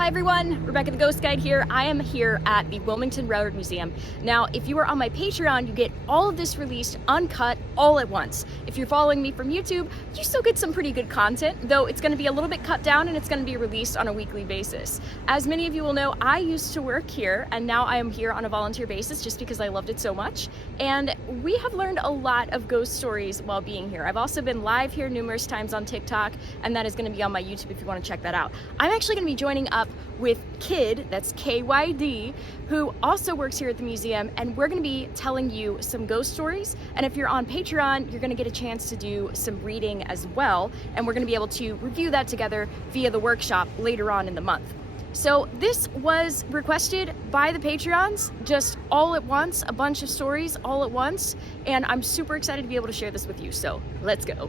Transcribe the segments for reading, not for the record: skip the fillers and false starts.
Hi everyone, Rebecca the Ghost Guide here. I am here at the Wilmington Railroad Museum. Now, if you are on my Patreon, you get all of this released uncut all at once. If you're following me from YouTube, you still get some pretty good content, though it's going to be a little bit cut down and it's going to be released on a weekly basis. As many of you will know, I used to work here and now I am here on a volunteer basis just because I loved it so much. And we have learned a lot of ghost stories while being here. I've also been live here numerous times on TikTok, and that is going to be on my YouTube if you want to check that out. I'm actually going to be joining up with Kid, that's KYD, who also works here at the museum, and we're going to be telling you some ghost stories. And if you're on Patreon, you're going to get a chance to do some reading as well, and we're going to be able to review that together via the workshop later on in the month. So this was requested by the Patreons, just all at once, a bunch of stories all at once, and I'm super excited to be able to share this with you, so let's go.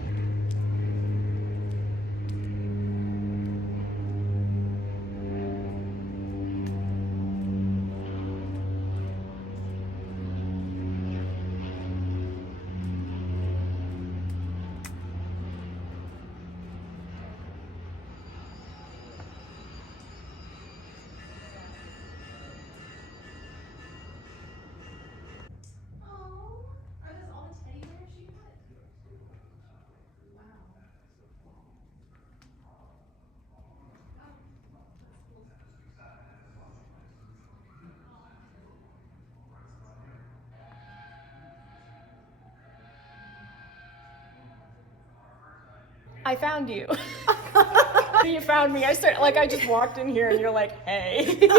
I found you. You found me. I just walked in here and you're like, hey.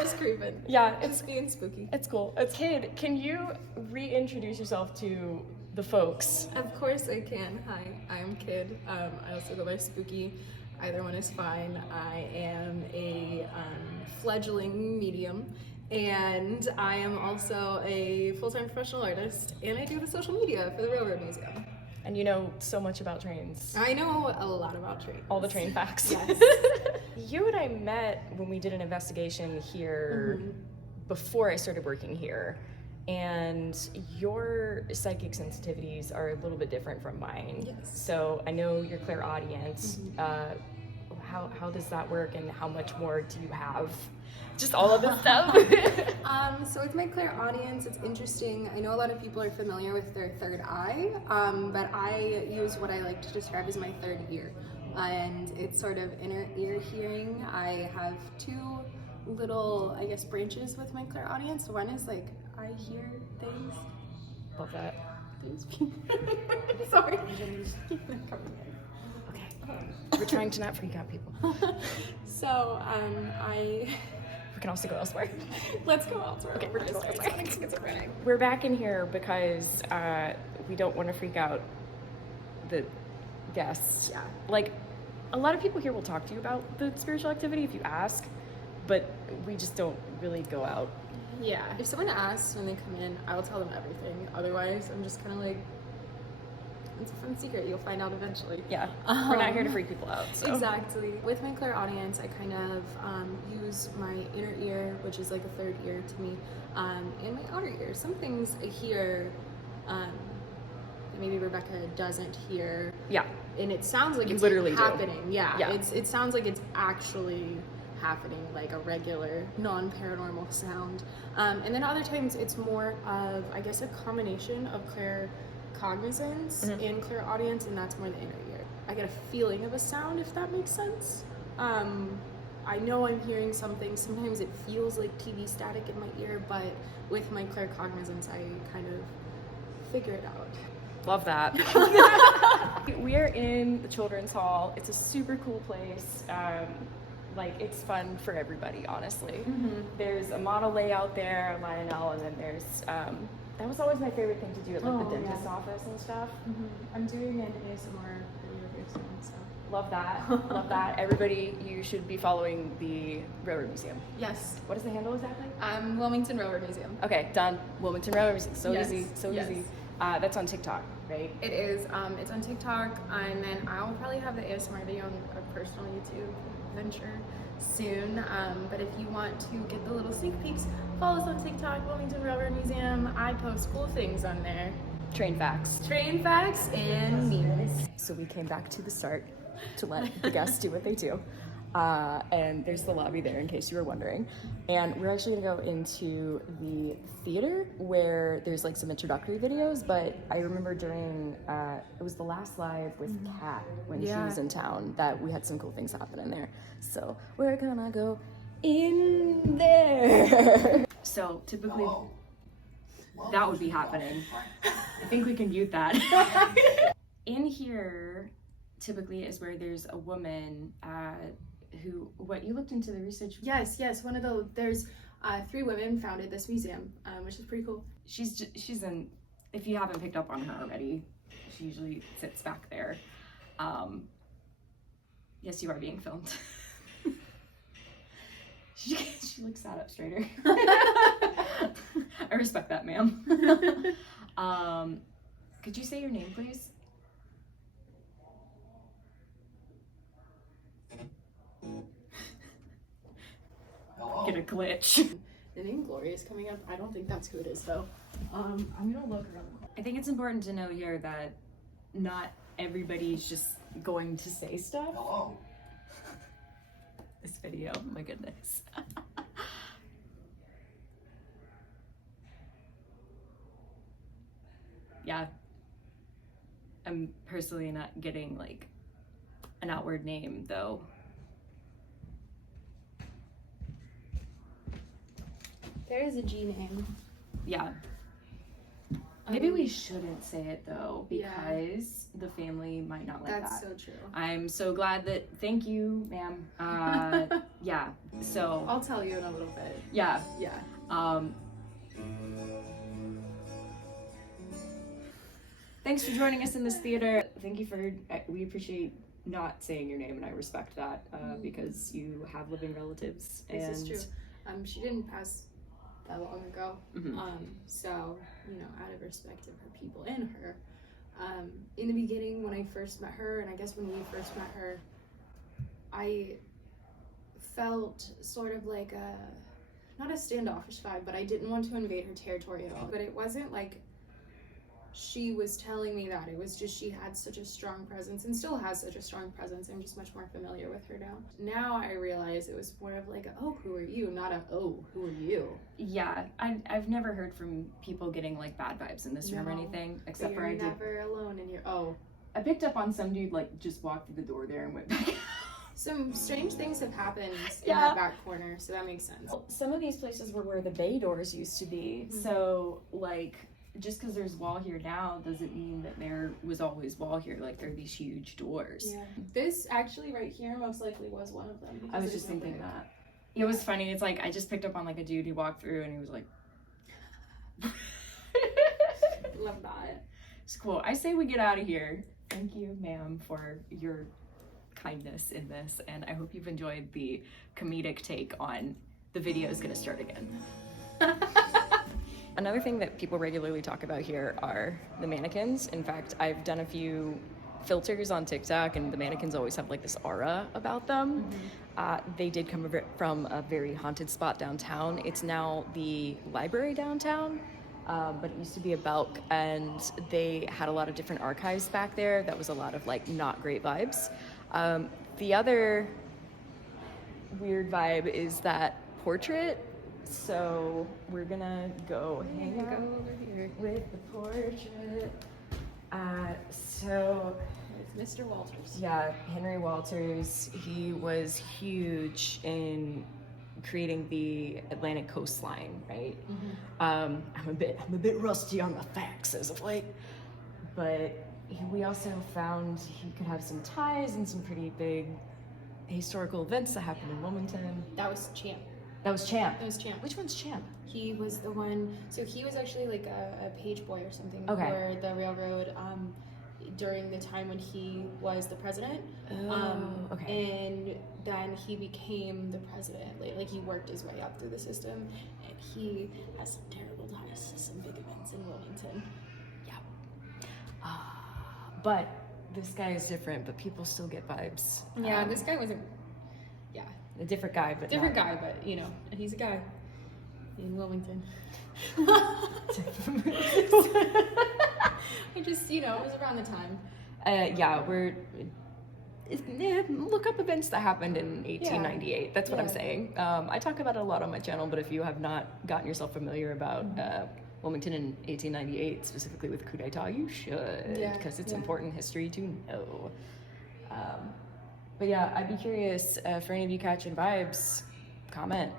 Just creeping. Yeah, It's being spooky. it's cool. It's Kid, can you reintroduce yourself to the folks? Of course I can. Hi, I'm Kid. I also go by Spooky. Either one is fine. I am a fledgling medium, and I am also a full-time professional artist, and I do the social media for the Railroad Museum. And you know so much about trains. I know a lot about trains. All the train facts. Yes. You and I met when we did an investigation here before I started working here, and your psychic sensitivities are a little bit different from mine. Yes. So I know you're clairaudience. How does that work, and how much more do you have? Just all of this stuff. So with my clairaudience, it's interesting. I know a lot of people are familiar with their third eye, but I use what I like to describe as my third ear. And it's sort of inner ear hearing. I have two little, I guess, branches with my clairaudience. One is like, I hear things. Love that. Things. Sorry. Okay. We're trying to not freak out people. So, We can also go elsewhere. let's go elsewhere. Okay, we're gonna go elsewhere. Sounding schizophrenic. We're back in here because we don't want to freak out the guests. Yeah. Like, a lot of people here will talk to you about the spiritual activity if you ask, but we just don't really go out. Yeah. If someone asks when they come in, I will tell them everything. Otherwise, I'm just kind of like, it's a fun secret. You'll find out eventually. Yeah. We're not here to freak people out. So. Exactly. With my clairaudience, I kind of use my inner ear, which is like a third ear to me, and my outer ear. Some things I hear that maybe Rebecca doesn't hear. Yeah. And it sounds like You it's literally happening. do. Yeah. Yeah. It sounds like it's actually happening, like a regular non-paranormal sound. And then other times it's more of, I guess, a combination of cognizance and clairaudience, and that's more the inner ear. I get a feeling of a sound, if that makes sense. I know I'm hearing something. Sometimes it feels like TV static in my ear, but with my claircognizance, I kind of figure it out. Love that. We are in the Children's Hall. It's a super cool place. Like, it's fun for everybody, honestly. There's a model layout there, Lionel, and then there's that was always my favorite thing to do at like the dentist's office and stuff. I'm doing an ASMR video here soon, so. Love that. Love that. Everybody, you should be following the Railroad Museum. Yes. What is the handle exactly? Wilmington Railroad Museum. Okay, done. Wilmington Railroad Museum. So Yes. easy. So Yes. easy. That's on TikTok, right? It is. It's on TikTok, and then I'll probably have the ASMR video on a personal YouTube venture soon. But if you want to get the little sneak peeks, follow us on TikTok, Wilmington Railroad Museum. I post cool things on there. Train facts. Train facts and memes. So we came back to the start to let the guests do what they do. And there's the lobby there in case you were wondering. And we're actually gonna go into the theater where there's like some introductory videos, but I remember during, it was the last live with Kat when she was in town that we had some cool things happen in there. So we're gonna go in there. So typically that would be happening. I think we can mute that. In here typically is where there's a woman who, what, you looked into the research? Yes, there's 3 women founded this museum, which is pretty cool. She's in, if you haven't picked up on her already, she usually sits back there. Yes, you are being filmed. She like sat up straighter. I respect that, ma'am. Could you say your name, please? Hello. Get a glitch. The name Gloria is coming up. I don't think that's who it is though. I'm gonna look around. I think it's important to know here that not everybody's just going to say stuff. Hello. This video, oh my goodness. Yeah, I'm personally not getting like an outward name though. There is a G name. Yeah. Maybe we shouldn't say it though, because the family might not like that. That's so true. I'm so glad that, thank you, ma'am. Yeah, so. I'll tell you in a little bit. Yeah. Yeah. Thanks for joining us in this theater. Thank you for, we appreciate not saying your name, and I respect that because you have living relatives. This is true. She didn't pass that long ago. So, you know, out of respect of her people and her. In the beginning, when I first met her, and I guess when we first met her, I felt sort of like not a standoffish vibe, but I didn't want to invade her territory at all. But it wasn't like she was telling me that. It was just she had such a strong presence and still has such a strong presence. I'm just much more familiar with her now. Now I realize it was more of like a, oh, who are you? Not a, oh, who are you? Yeah, I've never heard from people getting like bad vibes in this room or anything, except for I did. You're never alone in your, oh. I picked up on some dude like just walked through the door there and went back. Some strange things have happened in that back corner, so that makes sense. Some of these places were where the bay doors used to be, so like, just because there's wall here now doesn't mean that there was always wall here. Like, there are these huge doors. Yeah. This actually right here most likely was one of them. I was just thinking that. It was funny. It's like I just picked up on like a dude who walked through and he was like, love that. It's cool. I say we get out of here. Thank you, ma'am, for your kindness in this. And I hope you've enjoyed the comedic take on the video is going to start again. Another thing that people regularly talk about here are the mannequins. In fact, I've done a few filters on TikTok and the mannequins always have like this aura about them. They did come from a very haunted spot downtown. It's now the library downtown, but it used to be a Belk, and they had a lot of different archives back there. That was a lot of like not great vibes. The other weird vibe is that portrait. So we're gonna go hang out over here with the portrait. So it's Mr. Walters. Yeah, Henry Walters. He was huge in creating the Atlantic coastline, right? I'm a bit rusty on the facts as of late, but we also found he could have some ties and some pretty big historical events that happened in Wilmington. That was Champ. That was Champ. That was Champ. Which one's Champ? He was the one, so he was actually like a page boy or something Okay. for the railroad during the time when he was the president. Okay. And then he became the president. Like he worked his way up through the system, and he has some terrible ties to some big events in Wilmington. Yeah. But this guy is different, but people still get vibes. Yeah, this guy wasn't, yeah. A different guy, but Different guy, but you know, he's a guy in Wilmington. I just, you know, it was around the time. Yeah, look up events that happened in 1898. That's what I'm Yeah. saying. I talk about it a lot on my channel, but if you have not gotten yourself familiar about Wilmington in 1898, specifically with coup d'etat, you should, Yeah, because it's yeah. important history to know. But yeah, I'd be curious, for any of you catching vibes, comment.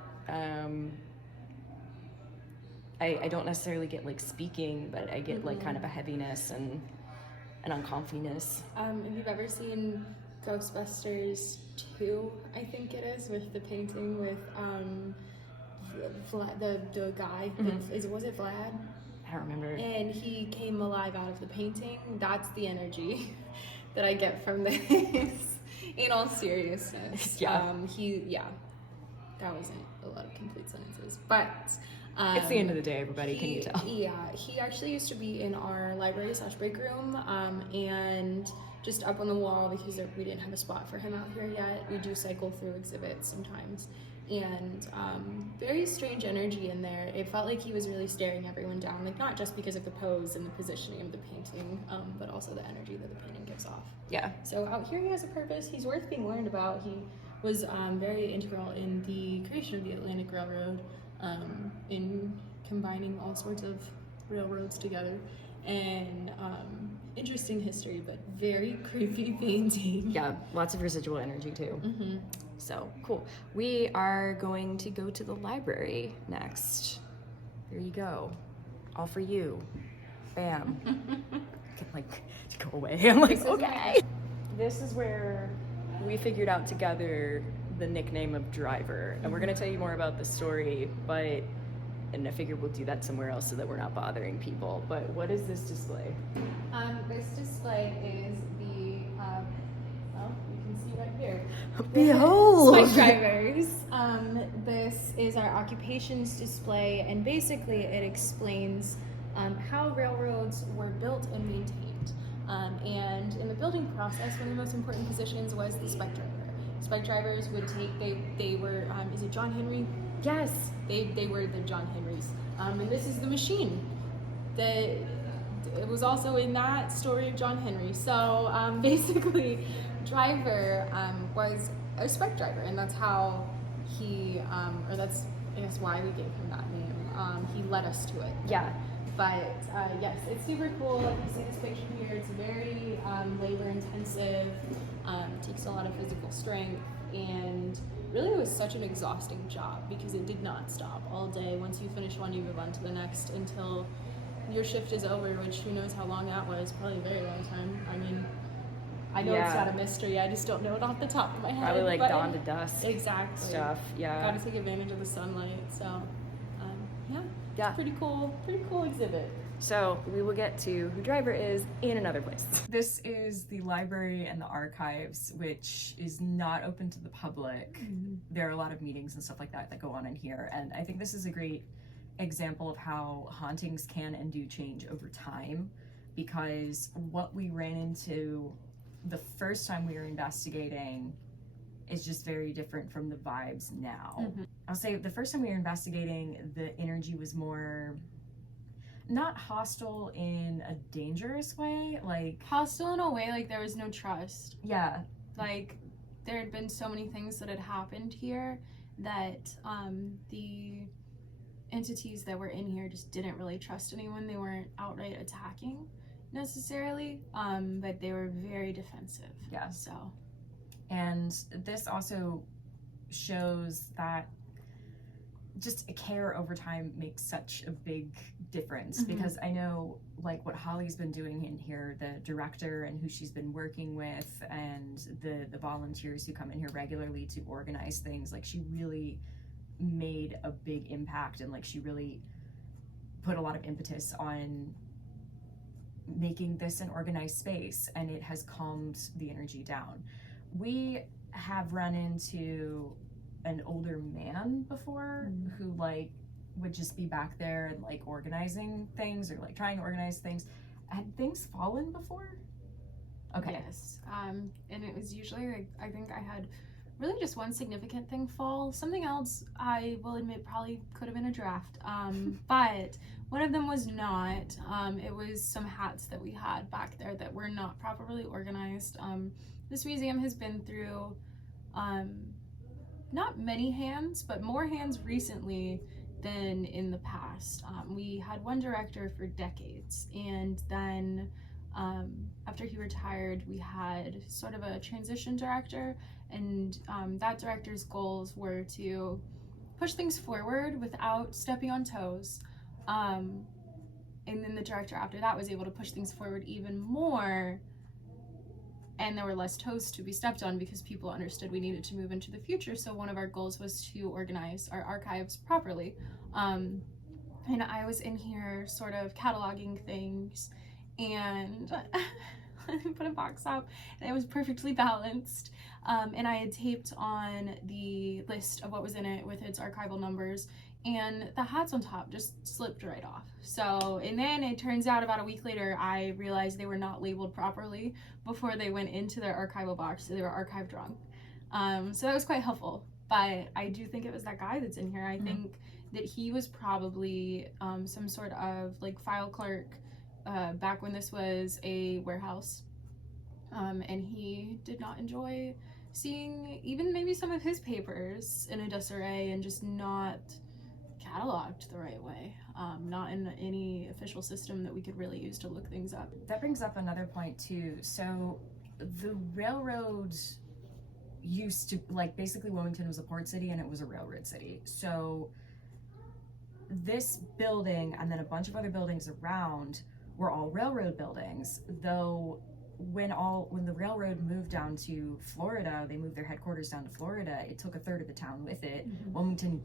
I don't necessarily get like speaking, but I get like kind of a heaviness and an uncomfiness. If you've ever seen Ghostbusters 2, I think it is, with the painting with the guy, was it Vlad? I don't remember. And he came alive out of the painting. That's the energy that I get from this. In all seriousness, Yeah. That wasn't a lot of complete sentences, but It's the end of the day, everybody. Can you tell? Yeah, he actually used to be in our library/break room, and just up on the wall, because we didn't have a spot for him out here yet. We do cycle through exhibits sometimes, and very strange energy in there. It felt like he was really staring everyone down, like not just because of the pose and the positioning of the painting, but also the energy that the painting gives off. Yeah. So out here he has a purpose. He's worth being learned about. He was very integral in the creation of the Atlantic Railroad, in combining all sorts of railroads together. And interesting history, but very creepy painting. Yeah, lots of residual energy too. So cool. We are going to go to the library next. There you go. All for you. Bam. Can like go away. I'm like, okay. This is where we figured out together the nickname of Driver, and we're gonna tell you more about the story, and I figure we'll do that somewhere else so that we're not bothering people. But what is this display? This display is the, well, you can see right here. Behold! Spike drivers. This is our occupations display, and basically it explains how railroads were built and maintained. And in the building process, one of the most important positions was the spike driver. Spike drivers would take, they were, is it John Henry? Yes. They were the John Henrys. And this is the machine that it was also in that story of John Henry. So basically, Driver was a spike driver, and that's how he, or that's, I guess, why we gave him that name. He led us to it. Yeah. But yes, it's super cool. Like you see this picture here, it's very labor intensive, takes a lot of physical strength, and really it was such an exhausting job because it did not stop all day. Once you finish one, you move on to the next until your shift is over, which who knows how long that was, probably a very long time. I mean, I know it's not a mystery, I just don't know it off the top of my head. Probably like dawn to dusk. Exactly. Stuff, yeah. Got to take advantage of the sunlight, so Yeah. pretty cool exhibit. So we will get to who Driver is in another place. This is the library and the archives, which is not open to the public. There are a lot of meetings and stuff like that that go on in here, and I think this is a great example of how hauntings can and do change over time, because what we ran into the first time we were investigating is just very different from the vibes now. I'll say the first time we were investigating, the energy was more not hostile in a dangerous way, like Hostile in a way, like there was no trust. yeah, Like there had been so many things that had happened here that the entities that were in here just didn't really trust anyone. They weren't outright attacking necessarily, but they were very defensive. Yeah. So. And this also shows that just care over time makes such a big difference, because I know like what Holly's been doing in here, the director and who she's been working with, and the volunteers who come in here regularly to organize things, like she really made a big impact, and like she really put a lot of impetus on making this an organized space, and it has calmed the energy down. We have run into an older man before who like would just be back there and like organizing things, or like trying to organize things. Had things fallen before? Okay. Yes. And it was usually like, I think I had really just one significant thing fall. Something else, I will admit, probably could have been a draft. But one of them was not. It was some hats that we had back there that were not properly organized. It this museum has been through not many hands, but more hands recently than in the past. We had one director for decades, and then after he retired, we had sort of a transition director, and that director's goals were to push things forward without stepping on toes. And then the director after that was able to push things forward even more, and there were less toes to be stepped on because people understood we needed to move into the future. So one of our goals was to organize our archives properly. And I was in here sort of cataloging things, and I put a box up and it was perfectly balanced. And I had taped on the list of what was in it with its archival numbers, and the hats on top just slipped right off. So, and then it turns out about a week later, I realized they were not labeled properly before they went into their archival box, so they were archived wrong. So that was quite helpful, but I do think it was that guy that's in here. I think that he was probably some sort of like file clerk back when this was a warehouse, and he did not enjoy seeing even maybe some of his papers in a disarray and just not cataloged the right way, not in any official system that we could really use to look things up. That brings up another point too. So the railroads used to, like, basically Wilmington was a port city and it was a railroad city. So this building and then a bunch of other buildings around were all railroad buildings, though when the railroad moved down to Florida, they moved their headquarters down to Florida, it took a third of the town with it. Wilmington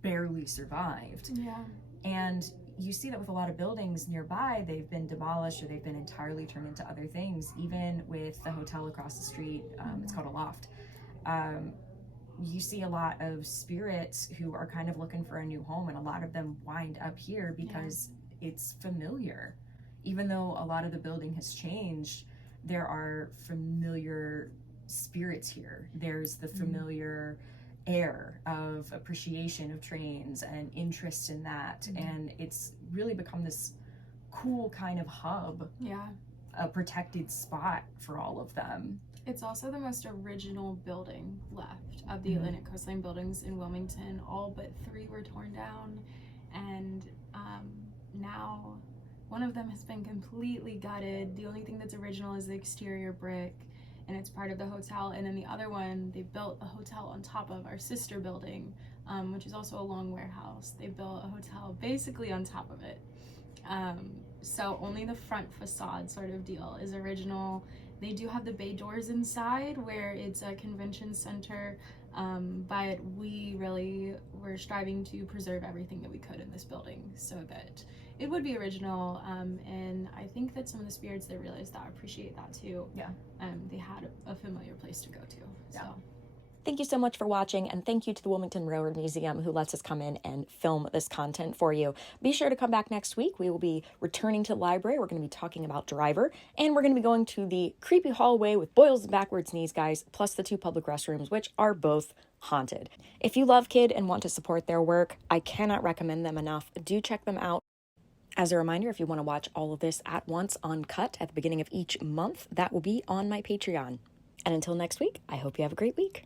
barely survived. Yeah. And you see that with a lot of buildings nearby, they've been demolished or they've been entirely turned into other things. Even with the hotel across the street, it's called a loft. You see a lot of spirits who are kind of looking for a new home, and a lot of them wind up here because it's familiar. Even though a lot of the building has changed, there are familiar spirits here. There's the familiar air of appreciation of trains and interest in that, and it's really become this cool kind of hub, a protected spot for all of them. It's also the most original building left of the Atlantic Coastline buildings in Wilmington. All but 3 were torn down, and now one of them has been completely gutted. The only thing that's original is the exterior brick, and it's part of the hotel. And then the other one, they built a hotel on top of our sister building, which is also a long warehouse. They built a hotel basically on top of it. So only the front facade sort of deal is original. They do have the bay doors inside where it's a convention center, but we really were striving to preserve everything that we could in this building so that it would be original, and I think that some of the spirits that realized that appreciate that too. They had a familiar place to go to. So. Thank you so much for watching, and thank you to the Wilmington Railroad Museum who lets us come in and film this content for you. Be sure to come back next week. We will be returning to the library. We're going to be talking about Driver, and we're going to be going to the creepy hallway with boils and backwards knees, guys, plus the 2 public restrooms, which are both haunted. If you love Kid and want to support their work, I cannot recommend them enough. Do check them out. As a reminder, if you want to watch all of this at once uncut at the beginning of each month, that will be on my Patreon. And until next week, I hope you have a great week.